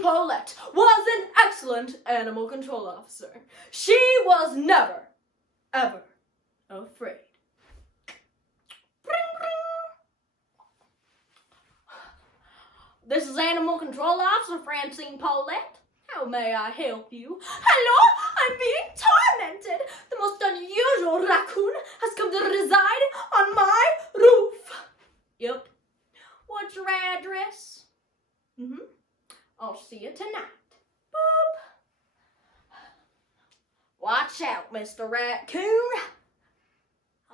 Francine Paulette was an excellent animal control officer. She was never, ever afraid. This is Animal Control Officer Francine Paulette. How may I help you? Hello, I'm being tormented. The most unusual raccoon has come to reside on my roof. Yep. What's your address? I'll see you tonight. Boop. Watch out, Mr. Raccoon.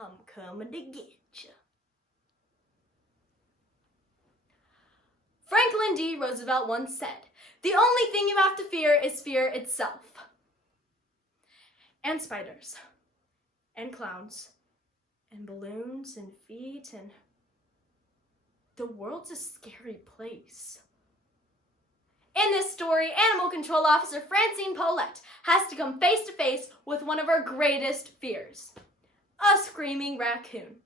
I'm coming to get you. Franklin D. Roosevelt once said, "The only thing you have to fear is fear itself." And spiders, and clowns, and balloons, and feet, and the world's a scary place. In this story, Animal Control Officer Francine Paulette has to come face to face with one of her greatest fears, a screaming raccoon.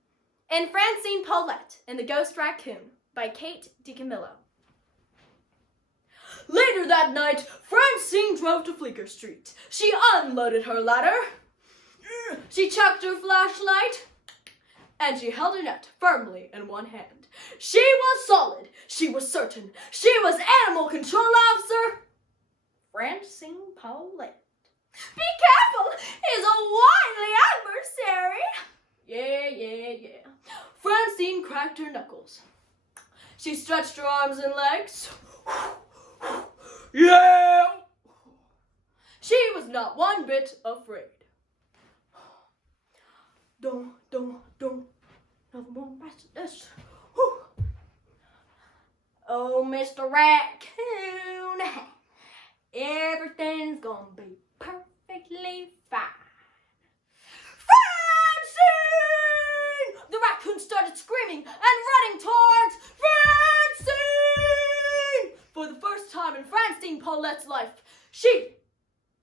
In Francine Paulette and the Ghost Raccoon by Kate DiCamillo. Later that night, Francine drove to Fleecker Street. She unloaded her ladder, she chucked her flashlight, and she held her net firmly in one hand. She was solid, she was certain, she was Animal Control Officer Francine Paulette. Be careful, he's a wily adversary. Yeah. Francine cracked her knuckles. She stretched her arms and legs. Yeah! She was not one bit afraid. Don't. Nothing more this. Oh, Mr. Raccoon, everything's gonna be perfectly fine. Francine! The raccoon started screaming and running towards Francine! For the first time in Francine Paulette's life, she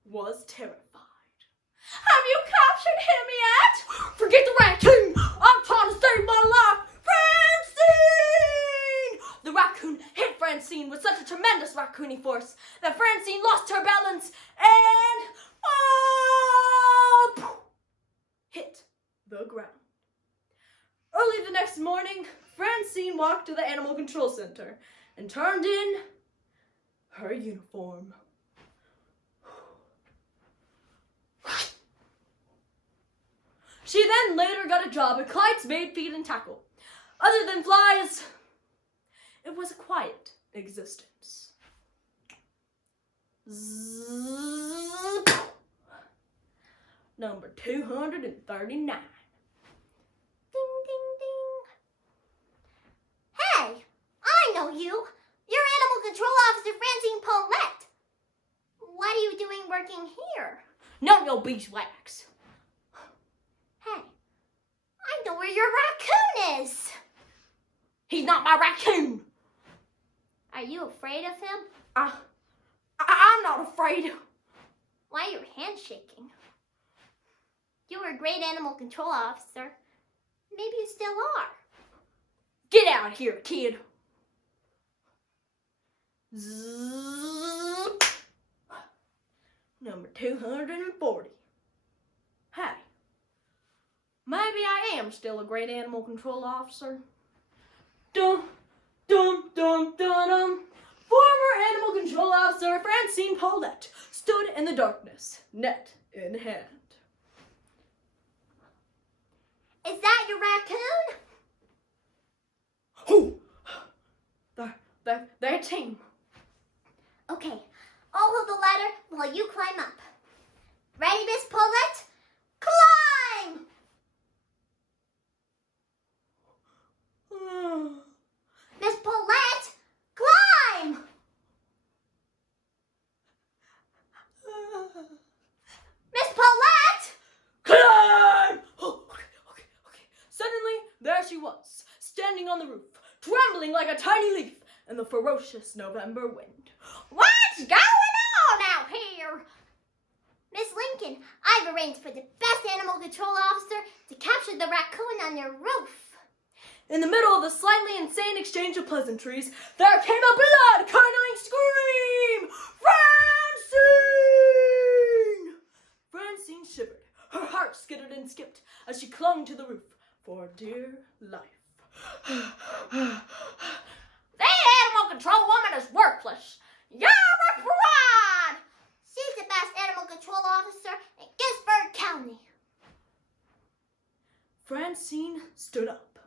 was terrified. Have you captured him yet? Forget the raccoon! I'm trying to save my life! Francine! The raccoon hit Francine with such a tremendous raccoony force that Francine lost her balance and hit the ground. Early the next morning, Francine walked to the Animal Control Center and turned in her uniform. She then later got a job at Clyde's Bait, Feed, and Tackle. Other than flies, it was a quiet existence. Number 239. Ding, ding, ding. Hey, I know you. You're Animal Control Officer Francine Paulette. What are you doing working here? None of your beeswax. Hey, I know where your raccoon is. He's not my raccoon. Are you afraid of him? I'm not afraid. Why are your hands shaking? You were a great Animal Control Officer. Maybe you still are. Get out of here, kid. Number 240. Hey, maybe I am still a great Animal Control Officer. Dum. Former Animal Control Officer Francine Paulette stood in the darkness, net in hand. Is that your raccoon? Who? Their team. Okay, I'll hold the ladder while you climb up. Ready, Miss Paulette? Climb! Miss Paulette, climb! Miss Paulette! Climb! Okay. Suddenly, there she was, standing on the roof, trembling like a tiny leaf in the ferocious November wind. What's going on out here? Miss Lincoln, I've arranged for the best Animal Control Officer to capture the raccoon on your roof. In the middle of the slightly insane exchange of pleasantries, there came a blood-curdling scream! Her heart skittered and skipped as she clung to the roof for dear life. That animal control woman is worthless. You're a fraud! She's the best animal control officer in Gifford County. Francine stood up.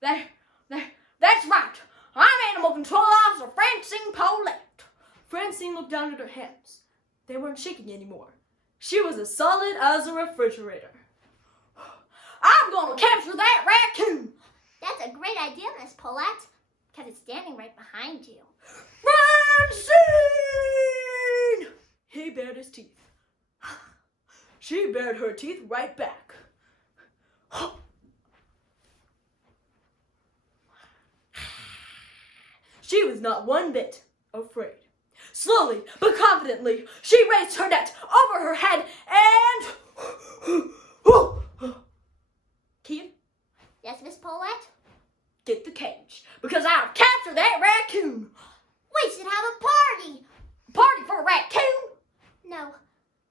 That's right. I'm Animal Control Officer Francine Paulette. Francine looked down at her hands. They weren't shaking anymore. She was as solid as a refrigerator. I'm going to capture that raccoon. That's a great idea, Miss Paulette, because it's standing right behind you. Francine! He bared his teeth. She bared her teeth right back. She was not one bit afraid. Slowly but confidently, she raised her net over her head and... Keith? Yes, Miss Paulette? Get the cage, because I'll capture that raccoon. We should have a party. Party for a raccoon? No,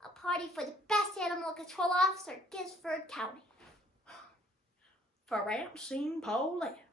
a party for the best animal control officer in Gifford County. Francine Paulette.